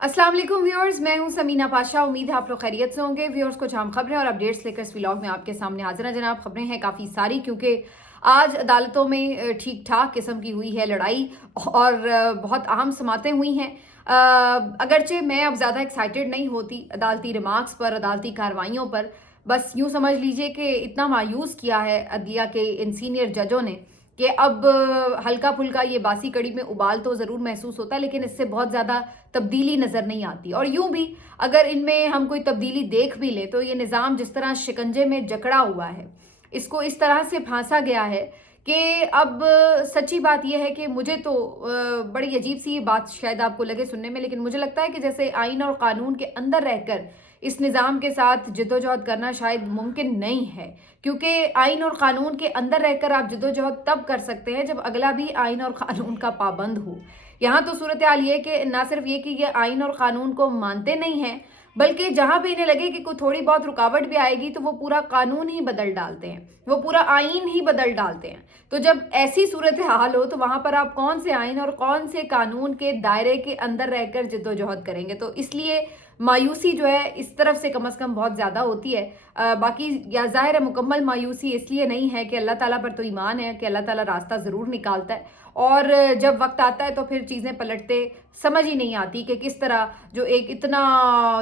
अस्सलाम वालेकुम व्यूअर्स, मैं हूं समीना पाशा। उम्मीद है आप लोग खैरियत से होंगे। व्यूअर्स, कुछ अहम खबरें और अपडेट्स लेकर इस व्लॉग में आपके सामने हाजिर हैं जनाब। खबरें हैं काफ़ी सारी, क्योंकि आज अदालतों में ठीक ठाक किस्म की हुई है लड़ाई और बहुत अहम समातें हुई हैं। अगरचे मैं अब ज़्यादा एक्साइटेड नहीं होती अदालती रिमार्क्स पर, अदालती कार्रवाइयों पर। बस यूँ समझ लीजिए कि इतना मायूस किया है अदलिया के इन सीनियर जजों ने कि अब हल्का फुल्का ये बासी कड़ी में उबाल तो ज़रूर महसूस होता है, लेकिन इससे बहुत ज़्यादा तब्दीली नज़र नहीं आती। और यूं भी अगर इनमें हम कोई तब्दीली देख भी ले तो ये निज़ाम जिस तरह शिकंजे में जकड़ा हुआ है, इसको इस तरह से फांसा गया है कि अब सच्ची बात यह है कि मुझे तो बड़ी अजीब सी ये बात शायद आपको लगे सुनने में, लेकिन मुझे लगता है कि जैसे आइन और कानून के अंदर रहकर इस निज़ाम के साथ जद्दोजहद करना शायद मुमकिन नहीं है। क्योंकि आइन और कानून के अंदर रहकर आप जद्दोजहद तब कर सकते हैं जब अगला भी आइन और कानून का पाबंद हो। यहाँ तो सूरत हाल ये कि ना सिर्फ ये कि ये आइन और कानून को मानते नहीं हैं, बल्कि जहां भी इन्हें लगे कि कोई थोड़ी बहुत रुकावट भी आएगी तो वो पूरा कानून ही बदल डालते हैं, वो पूरा आइन ही बदल डालते हैं। तो जब ऐसी सूरत हाल हो तो वहां पर आप कौन से आइन और कौन से कानून के दायरे के अंदर रहकर जद्दोजहद करेंगे? तो इसलिए मायूसी जो है इस तरफ से कम से कम बहुत ज़्यादा होती है। बाकी या ज़ाहिर है मुकम्मल मायूसी इसलिए नहीं है कि अल्लाह ताला पर तो ईमान है कि अल्लाह ताला रास्ता ज़रूर निकालता है, और जब वक्त आता है तो फिर चीज़ें पलटते समझ ही नहीं आती कि किस तरह जो एक इतना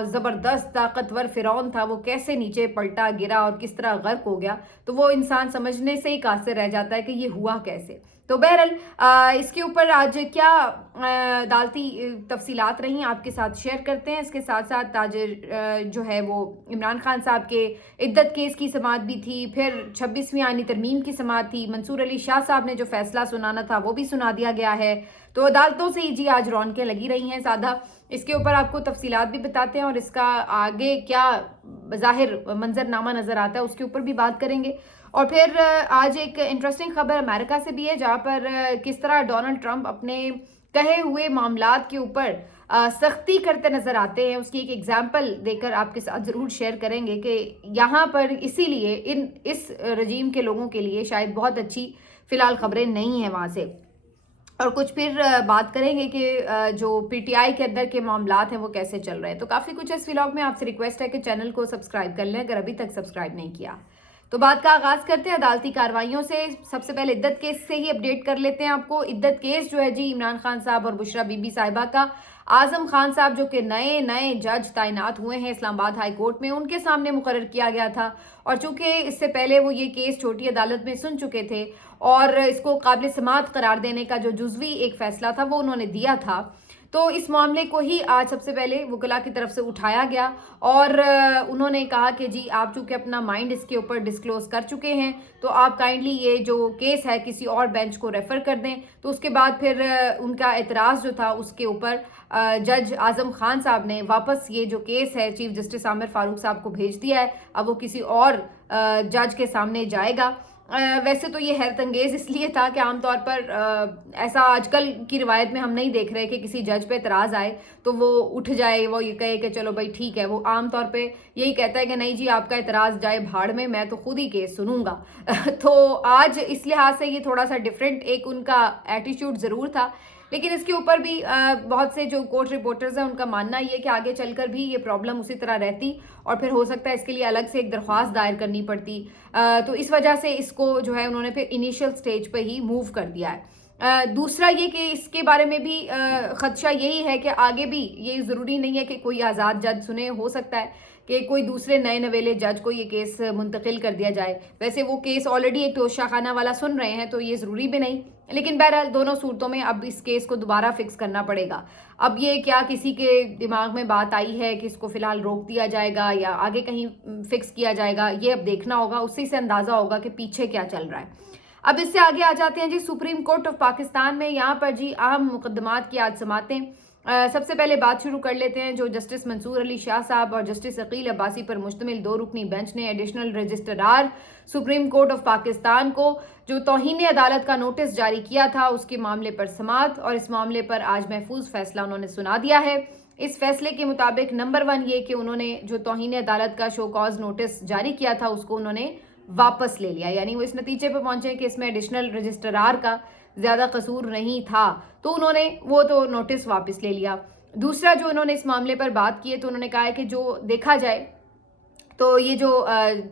ज़बरदस्त ताकतवर फ़िरौन था वो कैसे नीचे पलटा गिरा और किस तरह गर्क हो गया। तो वो इंसान समझने से ही कासिर रह जाता है कि ये हुआ कैसे। तो बहरहाल इसके ऊपर आज क्या अदालती तफसीलात रही आपके साथ शेयर करते हैं। इसके साथ साथ आज जो है वो इमरान खान साहब के इद्दत केस की समाअत भी थी, फिर 26वीं आईनी तरमीम की समाअत थी, मंसूर अली शाह साहब ने जो फैसला सुनाना था वो भी सुना दिया गया है। तो अदालतों से ही जी आज रौनकें लगी रही हैं सादा। इसके ऊपर आपको तफसीलात भी बताते हैं और इसका आगे क्या ज़ाहिर मंजरनामा नज़र आता है उसके ऊपर भी बात करेंगे। और फिर आज एक इंटरेस्टिंग खबर अमेरिका से भी है, जहाँ पर किस तरह डोनाल्ड ट्रंप अपने कहे हुए मामलात के ऊपर सख्ती करते नजर आते हैं। उसकी एक एग्जाम्पल देकर आपके साथ ज़रूर शेयर करेंगे कि यहाँ पर इसीलिए इस रजीम के लोगों के लिए शायद बहुत अच्छी फ़िलहाल खबरें नहीं हैं वहाँ से। और कुछ फिर बात करेंगे कि जो पीटीआई के अंदर के मामलात हैं वो कैसे चल रहे हैं। तो काफ़ी कुछ इस व्लॉग में। आपसे रिक्वेस्ट है कि चैनल को सब्सक्राइब कर लें अगर अभी तक सब्सक्राइब नहीं किया। तो बात का आगाज़ करते हैं अदालती कार्रवाइयों से। सबसे पहले इद्दत केस से ही अपडेट कर लेते हैं आपको। इद्दत केस जो है जी इमरान खान साहब और बुशरा बीबी साहिबा का, आजम खान साहब जो कि नए नए जज तैनात हुए हैं इस्लामाबाद हाई कोर्ट में, उनके सामने मुकर्रर किया गया था। और चूंकि इससे पहले वो ये केस छोटी अदालत में सुन चुके थे और इसको काबिल समाअत करार देने का जो जुज़वी एक फैसला था वो उन्होंने दिया था, तो इस मामले को ही आज सबसे पहले वकला की तरफ से उठाया गया और उन्होंने कहा कि जी आप चूंकि अपना माइंड इसके ऊपर डिस्क्लोज कर चुके हैं तो आप काइंडली ये जो केस है किसी और बेंच को रेफ़र कर दें। तो उसके बाद फिर उनका एतराज़ जो था उसके ऊपर जज आज़म खान साहब ने वापस ये जो केस है चीफ जस्टिस आमिर फारूक साहब को भेज दिया है। अब वो किसी और जज के सामने जाएगा। वैसे तो ये हैरत अंगेज़ इसलिए था कि आमतौर पर ऐसा आजकल की रिवायत में हम नहीं देख रहे कि किसी जज पे एतराज़ आए तो वो उठ जाए, वो ये कहे कि चलो भाई ठीक है। वो आमतौर पे यही कहता है कि नहीं जी आपका एतराज़ जाए भाड़ में, मैं तो खुद ही केस सुनूंगा। तो आज इस लिहाज से ये थोड़ा सा डिफरेंट एक उनका एटीट्यूड ज़रूर था। लेकिन इसके ऊपर भी बहुत से जो कोर्ट रिपोर्टर्स हैं उनका मानना ये है कि आगे चलकर भी ये प्रॉब्लम उसी तरह रहती और फिर हो सकता है इसके लिए अलग से एक दरख्वास्त दायर करनी पड़ती। तो इस वजह से इसको जो है उन्होंने फिर इनिशियल स्टेज पे ही मूव कर दिया है। दूसरा ये कि इसके बारे में भी खदशा यही है कि आगे भी ये ज़रूरी नहीं है कि कोई आज़ाद जज सुने, हो सकता है कि कोई दूसरे नए नवेले जज को ये केस मुंतकिल कर दिया जाए। वैसे वो केस ऑलरेडी एक तोशा खाना वाला सुन रहे हैं तो ये ज़रूरी भी नहीं, लेकिन बहरहाल दोनों सूरतों में अब इस केस को दोबारा फिक्स करना पड़ेगा। अब ये क्या किसी के दिमाग में बात आई है कि इसको फ़िलहाल रोक दिया जाएगा या आगे कहीं फिक्स किया जाएगा, ये अब देखना होगा, उसी से अंदाज़ा होगा कि पीछे क्या चल रहा है। अब इससे आगे आ जाते हैं जी सुप्रीम कोर्ट ऑफ पाकिस्तान में। यहाँ पर जी अहम मुकदमात की आज समातें। सबसे पहले बात शुरू कर लेते हैं जो जस्टिस मंसूर अली शाह साहब और जस्टिस अकील अब्बासी पर मुश्तमिल 2 रुकनी बेंच ने additional registrar supreme court of Pakistan को जो तौहीन अदालत का नोटिस जारी किया था उसके मामले पर समाअत, और इस मामले पर आज महफूज फैसला उन्होंने सुना दिया है। इस फैसले के मुताबिक नंबर 1 ये कि उन्होंने जो तौहीन अदालत का शो कॉज नोटिस जारी किया था उसको उन्होंने वापस ले लिया, यानी वो इस नतीजे पर पहुंचे कि इसमें एडिशनल रजिस्ट्रार का ज़्यादा कसूर नहीं था, तो उन्होंने वो तो नोटिस वापस ले लिया। दूसरा जो उन्होंने इस मामले पर बात की है तो उन्होंने कहा है कि जो देखा जाए तो ये जो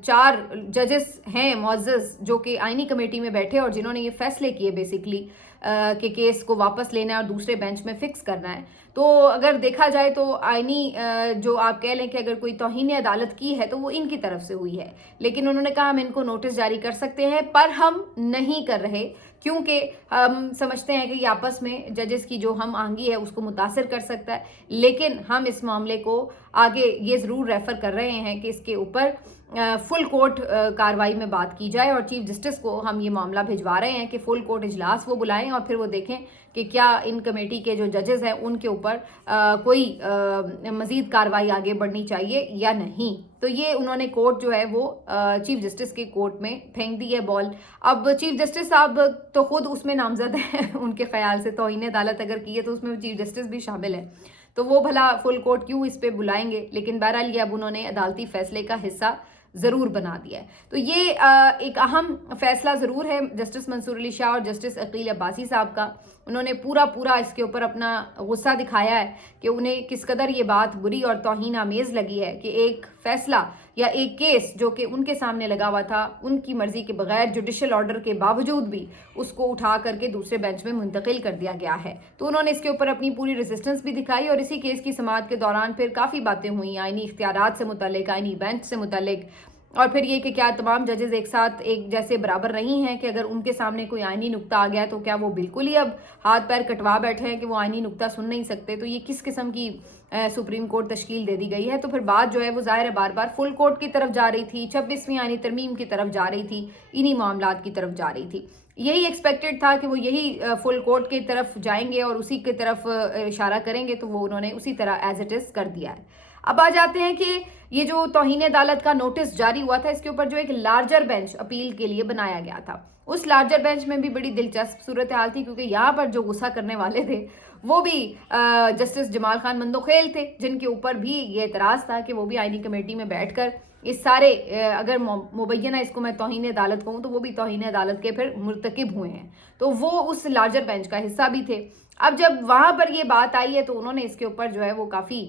4 जजेस हैं मुअज़्ज़ज़ जो कि आईनी कमेटी में बैठे और जिन्होंने ये फैसले किए बेसिकली कि केस को वापस लेना है और दूसरे बेंच में फिक्स करना है, तो अगर देखा जाए तो आईनी जो आप कह लें कि अगर कोई तौहीन अदालत की है तो वो इनकी तरफ से हुई है। लेकिन उन्होंने कहा हम इनको नोटिस जारी कर सकते हैं पर हम नहीं कर रहे, क्योंकि हम समझते हैं कि ये आपस में जजेस की जो हम आहंगी है उसको मुतासिर कर सकता है। लेकिन हम इस मामले को आगे ये ज़रूर रेफ़र कर रहे हैं कि इसके ऊपर फुल कोर्ट कार्रवाई में बात की जाए और चीफ जस्टिस को हम ये मामला भिजवा रहे हैं कि फुल कोर्ट इजलास वो बुलाएं और फिर वो देखें कि क्या इन कमेटी के जो जजेस हैं उनके ऊपर कोई मज़ीद कार्रवाई आगे बढ़नी चाहिए या नहीं। तो ये उन्होंने कोर्ट जो है वो चीफ जस्टिस के कोर्ट में फेंक दी है बॉल। अब चीफ जस्टिस साहब तो खुद उसमें नामजद हैं उनके ख्याल से तौहीन अदालत अगर की है तो उसमें चीफ जस्टिस भी शामिल है, तो वो भला फुल कोर्ट क्यों इस पे बुलाएंगे। लेकिन बहरहाल ये अब उन्होंने अदालती फैसले का हिस्सा ज़रूर बना दिया है। तो ये एक अहम फैसला ज़रूर है जस्टिस मंसूर अली शाह और जस्टिस अकील अब्बासी साहब का। उन्होंने पूरा इसके ऊपर अपना गुस्सा दिखाया है कि उन्हें किस कदर ये बात बुरी और तौहीन आमेज़ लगी है कि एक फ़ैसला या एक केस जो कि उनके सामने लगा हुआ था, उनकी मर्ज़ी के बगैर जुडिशल ऑर्डर के बावजूद भी उसको उठा करके दूसरे बेंच में मुंतकिल कर दिया गया है। तो उन्होंने इसके ऊपर अपनी पूरी रेजिस्टेंस भी दिखाई और इसी केस की समाअत के दौरान फिर काफ़ी बातें हुई आईनी इख्तियारात से मुतल्लिक, आईनी बेंच से मुतल्लिक, और फिर ये कि क्या तमाम जजेस एक साथ एक जैसे बराबर नहीं हैं कि अगर उनके सामने कोई आईनी नुक्ता आ गया तो क्या वो बिल्कुल ही अब हाथ पैर कटवा बैठे हैं कि वो आईनी नुक्ता सुन नहीं सकते। तो ये किस किस्म की सुप्रीम कोर्ट तश्कील दे दी गई है। तो फिर बात जो है वो ज़ाहिर है बार बार फुल कोर्ट की तरफ जा रही थी, 26वीं आईनी तरमीम की तरफ जा रही थी, इन्हीं मामलात की तरफ जा रही थी। यही एक्सपेक्टेड था कि वो यही फुल कोर्ट की तरफ जाएंगे और उसी की तरफ इशारा करेंगे, तो वो उन्होंने उसी तरह एज इट इज़ कर दिया है। अब आ जाते हैं कि ये जो तौहीन अदालत का नोटिस जारी हुआ था इसके ऊपर जो एक लार्जर बेंच अपील के लिए बनाया गया था, उस लार्जर बेंच में भी बड़ी दिलचस्प सूरत हाल थी, क्योंकि यहाँ पर जो गुस्सा करने वाले थे वो भी जस्टिस जमाल खान मंदोखेल थे, जिनके ऊपर भी ये एतराज़ था कि वो भी आईनी कमेटी में बैठकर इस सारे अगर मुबैना इसको मैं तौहीन अदालत कहूँ तो वो भी तौहीन अदालत के फिर मुर्तकिब हुए हैं, तो वो उस लार्जर बेंच का हिस्सा भी थे। अब जब वहाँ पर ये बात आई है तो उन्होंने इसके ऊपर जो है वो काफ़ी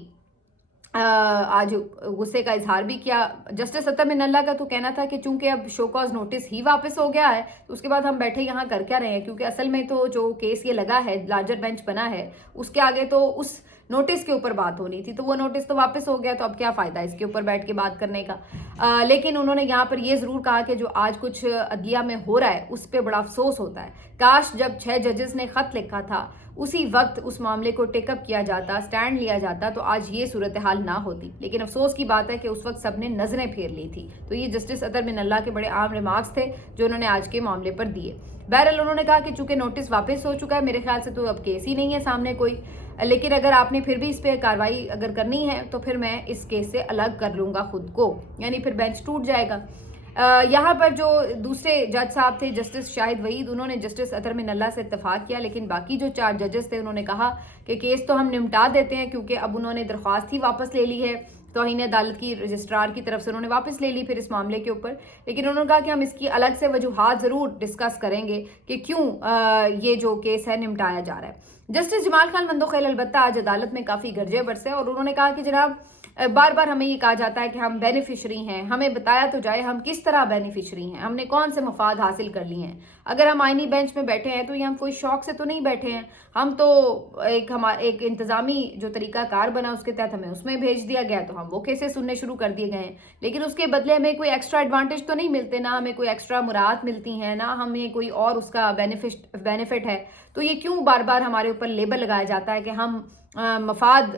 आज गुस्से का इजहार भी किया। जस्टिस अतर मिनल्ला का तो कहना था कि चूंकि अब शो कॉज नोटिस ही वापस हो गया है तो उसके बाद हम बैठे यहाँ कर क्या रहे हैं, क्योंकि असल में तो जो केस ये लगा है, लार्जर बेंच बना है, उसके आगे तो उस नोटिस के ऊपर बात होनी थी, तो वो नोटिस तो वापस हो गया, तो अब क्या फ़ायदा इसके ऊपर बैठ के बात करने का। लेकिन उन्होंने यहाँ पर ये ज़रूर कहा कि जो आज कुछ अदलिया में हो रहा है उस पर बड़ा अफसोस होता है। काश जब 6 जजेस ने ख़त लिखा था उसी वक्त उस मामले को टेकअप किया जाता, स्टैंड लिया जाता, तो आज ये सूरत हाल ना होती। लेकिन अफसोस की बात है कि उस वक्त सबने नज़रें फेर ली थी। तो ये जस्टिस अतर मिनल्ला के बड़े आम रिमार्क्स थे जो उन्होंने आज के मामले पर दिए। बहरहाल उन्होंने कहा कि चूंकि नोटिस वापस हो चुका है, मेरे ख्याल से तो अब केस ही नहीं है सामने कोई, लेकिन अगर आपने फिर भी इस पर कार्रवाई अगर करनी है तो फिर मैं इस केस से अलग कर लूँगा खुद को, यानी फिर बेंच टूट जाएगा। यहाँ पर जो दूसरे जज साहब थे जस्टिस शाहिद वहीद, उन्होंने जस्टिस अतर मिनल्ला से इत्तेफाक किया, लेकिन बाकी जो 4 जजेस थे उन्होंने कहा कि केस तो हम निपटा देते हैं, क्योंकि अब उन्होंने दरख्वास्त ही वापस ले ली है तौहीन अदालत की रजिस्ट्रार की तरफ से, उन्होंने वापस ले ली फिर इस मामले के ऊपर। लेकिन उन्होंने कहा कि हम इसकी अलग से वजूहात ज़रूर डिस्कस करेंगे कि क्यों ये जो केस है निपटाया जा रहा है। जस्टिस जमाल खान मंदोखेल अलबत्ता आज अदालत में काफ़ी गरजे बरसे और उन्होंने कहा कि जनाब बार बार हमें ये कहा जाता है कि हम बेनिफिशरी हैं, हमें बताया तो जाए हम किस तरह बेनिफिशरी हैं, हमने कौन से मफाद हासिल कर लिए हैं। अगर हम आईनी बेंच में बैठे हैं तो ये हम कोई शौक से तो नहीं बैठे हैं, हम तो एक इंतज़ामी जो तरीका कार बना उसके तहत हमें उसमें भेज दिया गया, तो हम वो केसेस सुनने शुरू कर दिए गए हैं। लेकिन उसके बदले हमें कोई एक्स्ट्रा एडवांटेज तो नहीं मिलते, ना हमें कोई एक्स्ट्रा मुराद मिलती हैं, ना हमें कोई और उसका बेनिफिट है। तो ये क्यों बार बार हमारे ऊपर लेबल लगाया जाता है कि हम मफाद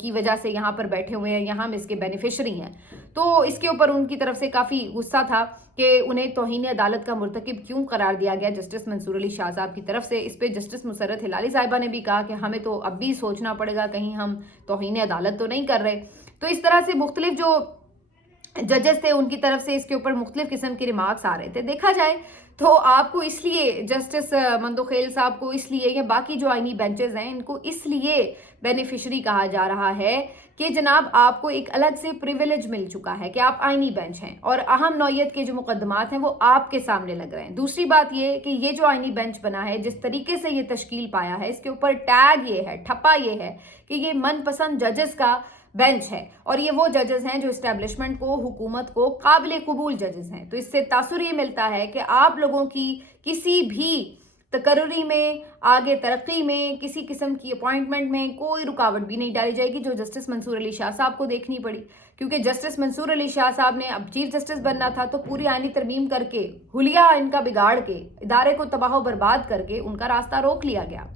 की वजह से यहाँ पर बैठे हुए हैं या हम इसके बेनिफिशरी हैं। तो इसके ऊपर उनकी तरफ से काफ़ी गुस्सा था कि उन्हें तौहीन अदालत का मुर्तकिब क्यों करार दिया गया जस्टिस मंसूर अली शाह साहब की तरफ से। इस पर जस्टिस मुसर्रत हिलाली साहिबा ने भी कहा कि हमें तो अब भी सोचना पड़ेगा कहीं हम तौहीन अदालत तो नहीं कर रहे। तो इस तरह से मुख्तलिफ जो जजेस थे उनकी तरफ से इसके ऊपर मुख्तलिफ किस्म के रिमार्क्स आ रहे थे। देखा जाए तो आपको इसलिए जस्टिस मंदोखेल साहब को इसलिए, या बाकी जो आईनी बेंचेस हैं इनको इसलिए बेनिफिशरी कहा जा रहा है कि जनाब आपको एक अलग से प्रिविलेज मिल चुका है कि आप आईनी बेंच हैं और अहम नौयत के जो मुकदमात हैं वो आपके सामने लग रहे हैं। दूसरी बात ये कि ये जो आईनी बेंच बना है, जिस तरीके से ये तश्कील पाया है, इसके ऊपर टैग ये है, ठप्पा ये है कि ये मनपसंद जजेस का बेंच है और ये वो जजेस हैं जो इस्टेब्लिशमेंट को, हुकूमत को काबिल कबूल जजेस हैं। तो इससे तासुर ये मिलता है कि आप लोगों की किसी भी तकर्री में, आगे तरक्की में, किसी किस्म की अपॉइंटमेंट में कोई रुकावट भी नहीं डाली जाएगी, जो जस्टिस मंसूर अली शाह साहब को देखनी पड़ी। क्योंकि जस्टिस मंसूर अली शाह साहब ने अब चीफ जस्टिस बनना था, तो पूरी आईनी तरमीम करके, हुलिया इनका बिगाड़ के, इदारे को तबाह बर्बाद करके उनका रास्ता रोक लिया गया।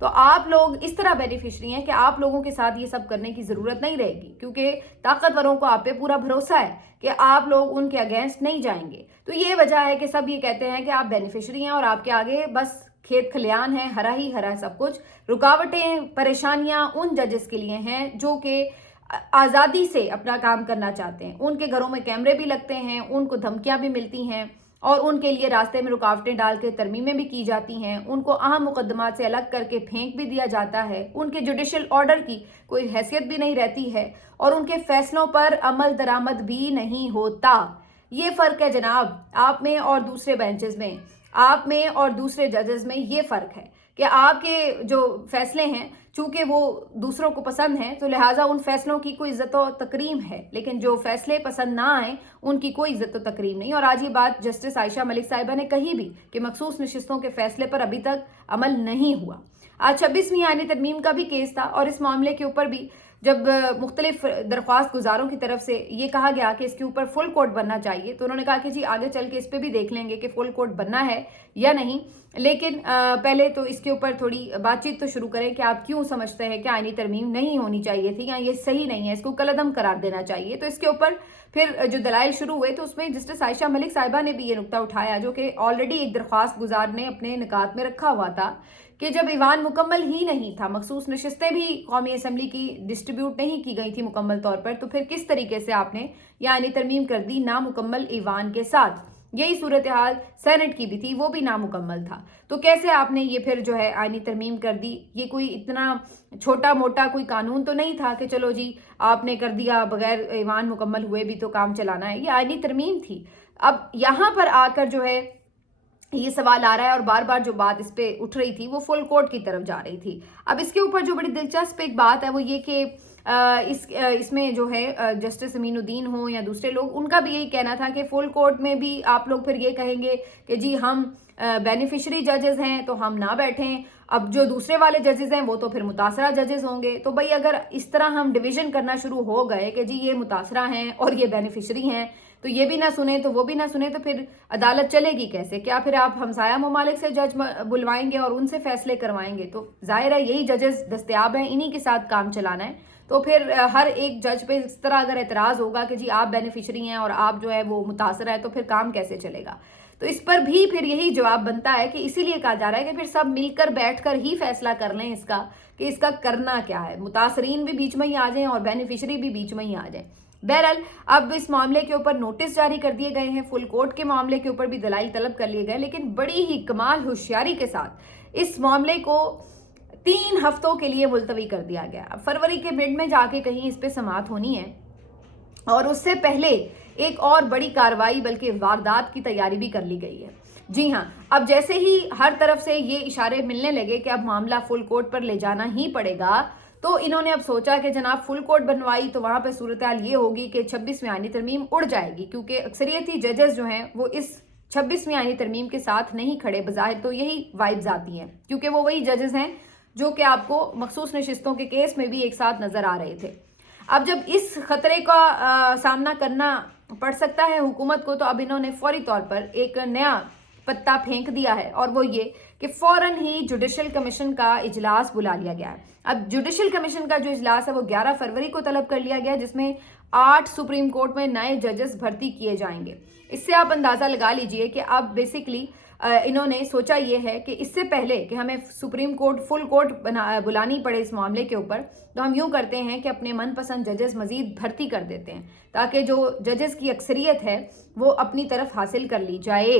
तो आप लोग इस तरह बेनिफिशरी हैं कि आप लोगों के साथ ये सब करने की जरूरत नहीं रहेगी, क्योंकि ताकतवरों को आप पे पूरा भरोसा है कि आप लोग उनके अगेंस्ट नहीं जाएंगे। तो ये वजह है कि सब ये कहते हैं कि आप बेनिफिशरी हैं और आपके आगे बस खेत खलियान है, हरा ही हरा सब कुछ। रुकावटें, परेशानियां उन जजेस के लिए हैं जो कि आज़ादी से अपना काम करना चाहते हैं। उनके घरों में कैमरे भी लगते हैं, उनको धमकियां भी मिलती हैं और उनके लिए रास्ते में रुकावटें डाल के तरमीमें भी की जाती हैं। उनको अहम मुकदमात से अलग करके फेंक भी दिया जाता है। उनके जुडिशल ऑर्डर की कोई हैसियत भी नहीं रहती है और उनके फैसलों पर अमल दरामद भी नहीं होता। ये फ़र्क है जनाब आप में और दूसरे बेंचेस में, आप में और दूसरे जजेस में। ये फ़र्क है कि आपके जो फैसले हैं, चूंकि वो दूसरों को पसंद हैं, तो लिहाजा उन फैसलों की कोई इज्जत व तकरीम है, लेकिन जो फैसले पसंद ना आए उनकी कोई इज्जत व तकरीम नहीं। और आज ये बात जस्टिस आयशा मलिक साहिबा ने कही भी कि मखसूस नशिस्तों के फैसले पर अभी तक अमल नहीं हुआ। आज 26वीं आईनी तरमीम का भी केस था और इस मामले के ऊपर भी जब मुख्तलिफ दरख्वास्त गुजारों की तरफ से ये कहा गया कि इसके ऊपर फुल कोर्ट बनना चाहिए, तो उन्होंने कहा कि जी आगे चल के इस पर भी देख लेंगे कि फुल कोर्ट बनना है या नहीं, लेकिन पहले तो इसके ऊपर थोड़ी बातचीत तो शुरू करें कि आप क्यों समझते हैं कि आईनी तरमीम नहीं होनी चाहिए थी या ये सही नहीं है, इसको कलअदम करार देना चाहिए। तो इसके ऊपर फिर जो दलाइल शुरू हुए तो उसमें जस्टिस आयशा मलिक साहिबा ने भी ये नुक्ता उठाया, जो कि ऑलरेडी एक दरख्वास्त गुजार ने अपने निकात में रखा हुआ था, कि जब ईवान मुकम्मल ही नहीं था, मखसूस नशिस्तें भी कौमी असम्बली की डिस्ट्रीब्यूट नहीं की गई थी मुकम्मल तौर पर, तो फिर किस तरीके से आपने ये आईनी तरमीम कर दी नामुकम्मल ईवान के साथ। यही सूरत हाल सेनेट की भी थी, वो भी नामुकम्मल था। तो कैसे आपने ये फिर जो है आईनी तरमीम कर दी? ये कोई इतना छोटा मोटा कोई कानून तो नहीं था कि चलो जी आपने कर दिया, बगैर ईवान मुकम्मल हुए भी तो काम चलाना है। ये आईनी तरमीम थी। अब यहाँ पर आकर जो है ये सवाल आ रहा है और बार बार जो बात इस पे उठ रही थी वो फुल कोर्ट की तरफ जा रही थी। अब इसके ऊपर जो बड़ी दिलचस्प एक बात है वो ये कि इसमें जो है जस्टिस अमीनुद्दीन हो या दूसरे लोग, उनका भी यही कहना था कि फुल कोर्ट में भी आप लोग फिर ये कहेंगे कि जी हम बेनिफिशरी जजेस हैं तो हम ना बैठें, अब जो दूसरे वाले जजेस हैं वो तो फिर मुतासरा जजेस होंगे। तो भाई अगर इस तरह हम डिवीजन करना शुरू हो गए कि जी ये मुतासरा हैं और ये बेनिफिशरी हैं, तो ये भी ना सुने तो वो भी ना सुने, तो फिर अदालत चलेगी कैसे? क्या फिर आप हमसाया ममालिक से जज बुलवाएंगे और उनसे फैसले करवाएंगे? तो जाहिर है यही जजेस दस्तयाब हैं, इन्हीं के साथ काम चलाना है। तो फिर हर एक जज पे इस तरह अगर एतराज़ होगा कि जी आप बेनिफिशरी हैं और आप जो है वो मुतासर है, तो फिर काम कैसे चलेगा? तो इस पर भी फिर यही जवाब बनता है कि इसीलिए कहा जा रहा है कि फिर सब मिलकर बैठकर ही फैसला कर लें इसका कि इसका करना क्या है। मुतासरीन भी बीच में ही आ जाएं और बेनिफिशरी भी बीच में ही आ जाएं। बहरहाल अब इस मामले के ऊपर नोटिस जारी कर दिए गए हैं, फुल कोर्ट के मामले के ऊपर भी दलाइल तलब कर लिए गए, लेकिन बड़ी ही कमाल होशियारी के साथ इस मामले को 3 हफ्तों के लिए मुलतवी कर दिया गया। फरवरी के मिड में जाके कहीं इस पे समाअत होनी है और उससे पहले एक और बड़ी कार्रवाई बल्कि वारदात की तैयारी भी कर ली गई है। जी हाँ, अब जैसे ही हर तरफ से ये इशारे मिलने लगे कि अब मामला फुल कोर्ट पर ले जाना ही पड़ेगा, तो इन्होंने अब सोचा कि जनाब फुल कोर्ट बनवाई तो वहां पर सूरत हाल ये होगी कि 26वीं आईनी तरमीम उड़ जाएगी, क्योंकि अक्सरियती जजेस जो हैं वो इस 26वीं आईनी तरमीम के साथ नहीं खड़े। बज़ाहिर तो यही वाइब्स आती हैं, क्योंकि वो वही जजेस हैं जो कि आपको मखसूस नशिस्तों के केस में भी एक साथ नजर आ रहे थे। अब जब इस खतरे का सामना करना पड़ सकता है हुकूमत को, तो अब इन्होंने फौरी तौर पर एक नया पत्ता फेंक दिया है और वो ये कि फौरन ही जुडिशल कमीशन का इजलास बुला लिया गया है। अब जुडिशल कमीशन का जो इजलास है वो 11 फरवरी को तलब कर लिया गया, जिसमें 8 सुप्रीम कोर्ट में नए जजेस भर्ती किए जाएंगे। इससे आप अंदाज़ा लगा लीजिए कि अब बेसिकली इन्होंने सोचा ये है कि इससे पहले कि हमें सुप्रीम कोर्ट फुल कोर्ट बुलानी पड़े इस मामले के ऊपर, तो हम यूँ करते हैं कि अपने मनपसंद जजेस मज़ीद भर्ती कर देते हैं, ताकि जो जजेस की अक्सरियत है वो अपनी तरफ हासिल कर ली जाए।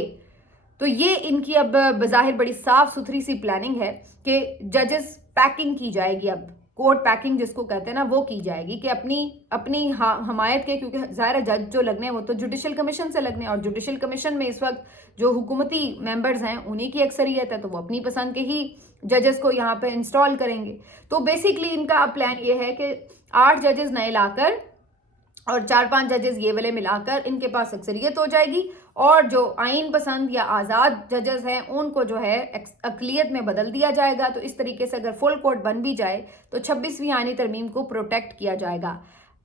تو یہ ان کی اب بظاہر بڑی صاف ستھری سی پلاننگ ہے کہ ججز پیکنگ کی جائے گی، اب کورٹ پیکنگ جس کو کہتے ہیں نا وہ کی جائے گی کہ اپنی حمایت کے، کیونکہ ظاہر جج جو لگنے ہیں وہ تو جوڈیشل کمیشن سے لگنے ہیں، اور جوڈیشل کمیشن میں اس وقت جو حکومتی ممبرز ہیں انہی کی اکثریت ہے، تو وہ اپنی پسند کے ہی ججز کو یہاں پہ انسٹال کریں گے. تو بیسیکلی ان کا اب پلان یہ ہے کہ 8 ججز نئے لا کر اور 4-5 ججز یہ والے ملا کر ان کے پاس اکثریت ہو جائے گی، اور جو آئین پسند یا آزاد ججز ہیں ان کو جو ہے اقلیت میں بدل دیا جائے گا. تو اس طریقے سے اگر فل کورٹ بن بھی جائے تو 26ویں آئینی ترمیم کو پروٹیکٹ کیا جائے گا.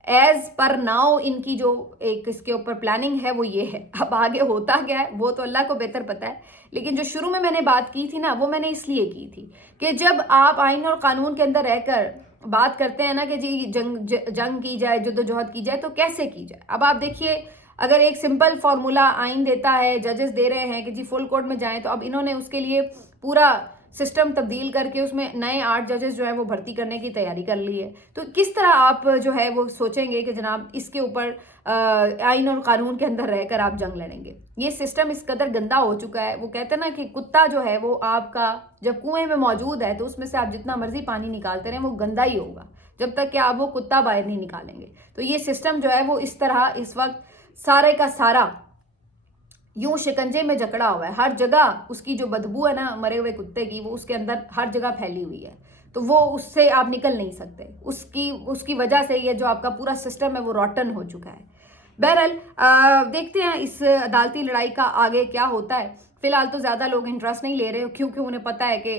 ایز پر ناؤ ان کی جو ایک اس کے اوپر پلاننگ ہے وہ یہ ہے. اب آگے ہوتا کیا ہے وہ تو اللہ کو بہتر پتہ ہے، لیکن جو شروع میں نے بات کی تھی نا وہ میں نے اس لیے کی تھی کہ جب آپ آئین اور قانون کے اندر رہ کر بات کرتے ہیں نا کہ جی جنگ کی جائے، جدوجہد کی جائے، تو کیسے کی جائے. اب آپ دیکھیے اگر ایک سمپل فارمولا آئین دیتا ہے، ججز دے رہے ہیں کہ جی فل کورٹ میں جائیں، تو اب انہوں نے اس کے لیے پورا سسٹم تبدیل کر کے اس میں نئے 8 ججز جو ہے وہ بھرتی کرنے کی تیاری کر لی ہے. تو کس طرح آپ جو ہے وہ سوچیں گے کہ جناب اس کے اوپر آئین اور قانون کے اندر رہ کر آپ جنگ لڑیں گے. یہ سسٹم اس قدر گندا ہو چکا ہے. وہ کہتے ہیں نا کہ کتا جو ہے وہ آپ کا جب کنویں میں موجود ہے تو اس میں سے آپ جتنا مرضی پانی نکالتے رہیں وہ گندا ہی ہوگا جب تک کہ آپ وہ کتا باہر نہیں نکالیں گے. تو یہ سسٹم جو ہے وہ اس طرح اس وقت سارے کا سارا یوں شکنجے میں جکڑا ہوا ہے. ہر جگہ اس کی جو بدبو ہے نا مرے ہوئے کتے کی وہ اس کے اندر ہر جگہ پھیلی ہوئی ہے. تو وہ اس سے آپ نکل نہیں سکتے. اس کی وجہ سے یہ جو آپ کا پورا سسٹم ہے وہ روٹن ہو چکا ہے. بہرحال دیکھتے ہیں اس عدالتی لڑائی کا آگے کیا ہوتا ہے. فی الحال تو زیادہ لوگ انٹرسٹ نہیں لے رہے کیونکہ انہیں پتہ ہے کہ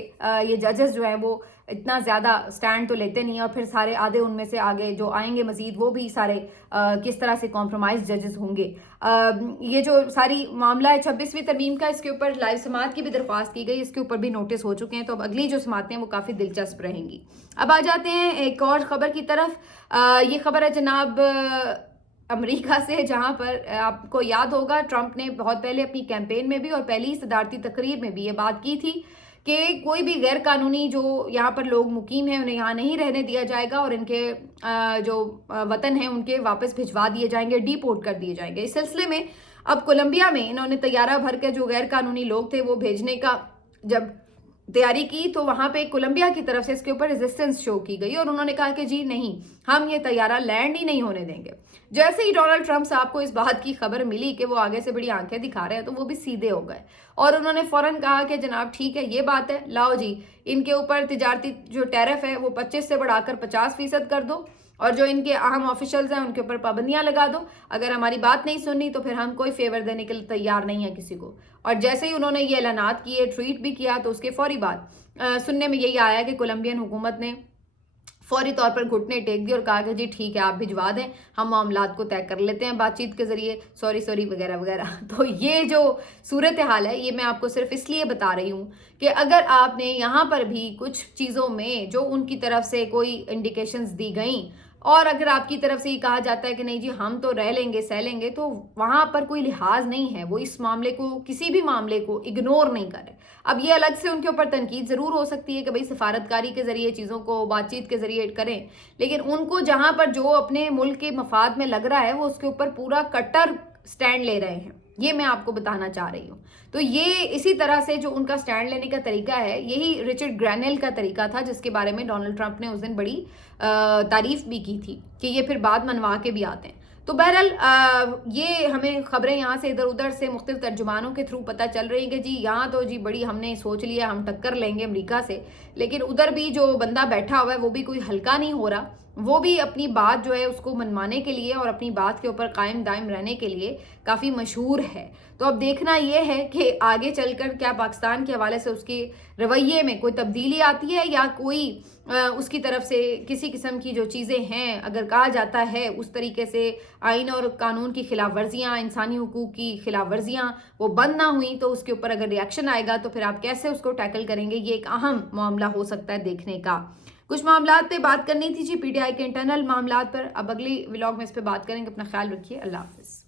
یہ ججز جو ہیں وہ اتنا زیادہ سٹینڈ تو لیتے نہیں ہیں، اور پھر سارے آدھے ان میں سے آگے جو آئیں گے مزید وہ بھی سارے کس طرح سے کمپرومائز ججز ہوں گے. یہ جو ساری معاملہ ہے 26ویں ترمیم کا، اس کے اوپر لائیو سماعت کی بھی درخواست کی گئی، اس کے اوپر بھی نوٹس ہو چکے ہیں. تو اب اگلی جو سماعتیں ہیں وہ کافی دلچسپ رہیں گی. اب آ جاتے ہیں ایک اور خبر کی طرف. یہ خبر ہے جناب امریکہ سے، جہاں پر آپ کو یاد ہوگا ٹرمپ نے بہت پہلے اپنی کیمپین میں بھی اور پہلی صدارتی تقریر میں بھی یہ بات کی تھی کہ کوئی بھی غیر قانونی جو یہاں پر لوگ مقیم ہیں انہیں یہاں نہیں رہنے دیا جائے گا، اور ان کے جو وطن ہیں ان کے واپس بھجوا دیے جائیں گے، ڈی پورٹ کر دیے جائیں گے. اس سلسلے میں اب کولمبیا میں انہوں نے طیارہ بھر کے جو غیر قانونی لوگ تھے وہ بھیجنے کا جب تیاری کی تو وہاں پہ کولمبیا کی طرف سے اس کے اوپر ریزسٹنس شو کی گئی، اور انہوں نے کہا کہ جی نہیں، ہم یہ طیارہ لینڈ ہی نہیں ہونے دیں گے. جیسے ہی ڈونلڈ ٹرمپ صاحب کو اس بات کی خبر ملی کہ وہ آگے سے بڑی آنکھیں دکھا رہے ہیں تو وہ بھی سیدھے ہو گئے، اور انہوں نے فوراً کہا کہ جناب ٹھیک ہے یہ بات ہے، لاؤ جی ان کے اوپر تجارتی جو ٹیرف ہے وہ 25 سے بڑھا کر 50% کر دو، اور جو ان کے اہم آفیشلز ہیں ان کے اوپر پابندیاں لگا دو. اگر ہماری بات نہیں سننی تو پھر ہم کوئی فیور دینے کے لیے تیار نہیں ہیں کسی کو. اور جیسے ہی انہوں نے یہ اعلانات کیے، ٹویٹ بھی کیا، تو اس کے فوری بعد سننے میں یہی آیا کہ کولمبین حکومت نے فوری طور پر گھٹنے ٹیک دی اور کہا کہ جی ٹھیک ہے آپ بھجوا دیں، ہم معاملات کو طے کر لیتے ہیں بات چیت کے ذریعے، سوری وغیرہ وغیرہ. تو یہ جو صورتحال ہے یہ میں آپ کو صرف اس لیے بتا رہی ہوں کہ اگر آپ نے یہاں پر بھی کچھ چیزوں میں جو ان کی طرف سے کوئی انڈیکیشنز دی گئیں، اور اگر آپ کی طرف سے یہ کہا جاتا ہے کہ نہیں جی ہم تو رہ لیں گے سہ لیں گے، تو وہاں پر کوئی لحاظ نہیں ہے، وہ اس معاملے کو کسی بھی معاملے کو اگنور نہیں کرے. اب یہ الگ سے ان کے اوپر تنقید ضرور ہو سکتی ہے کہ بھئی سفارتکاری کے ذریعے چیزوں کو بات چیت کے ذریعے کریں، لیکن ان کو جہاں پر جو اپنے ملک کے مفاد میں لگ رہا ہے وہ اس کے اوپر پورا کٹر سٹینڈ لے رہے ہیں. یہ میں آپ کو بتانا چاہ رہی ہوں. تو یہ اسی طرح سے جو ان کا سٹینڈ لینے کا طریقہ ہے یہی رچرڈ گرینل کا طریقہ تھا، جس کے بارے میں ڈونلڈ ٹرمپ نے اس دن بڑی تعریف بھی کی تھی کہ یہ پھر بات منوا کے بھی آتے ہیں. تو بہرحال یہ ہمیں خبریں یہاں سے ادھر ادھر سے مختلف ترجمانوں کے تھرو پتہ چل رہی ہیں کہ جی یہاں تو جی بڑی ہم نے سوچ لیا ہم ٹکر لیں گے امریکہ سے، لیکن ادھر بھی جو بندہ بیٹھا ہوا ہے وہ بھی کوئی ہلکا نہیں ہو رہا، وہ بھی اپنی بات جو ہے اس کو منوانے کے لیے اور اپنی بات کے اوپر قائم دائم رہنے کے لیے کافی مشہور ہے. تو اب دیکھنا یہ ہے کہ آگے چل کر کیا پاکستان کے حوالے سے اس کے رویے میں کوئی تبدیلی آتی ہے، یا کوئی اس کی طرف سے کسی قسم کی جو چیزیں ہیں اگر کہا جاتا ہے اس طریقے سے آئین اور قانون کی خلاف ورزیاں، انسانی حقوق کی خلاف ورزیاں وہ بند نہ ہوئیں تو اس کے اوپر اگر ریاکشن آئے گا تو پھر آپ کیسے اس کو ٹیکل کریں گے. یہ ایک اہم معاملہ ہو سکتا ہے دیکھنے کا. کچھ معاملات پہ بات کرنی تھی جی پی ٹی آئی کے انٹرنل معاملات پر. اب اگلی ولاگ میں اس پہ بات کریں گے. اپنا خیال رکھیے. اللہ حافظ.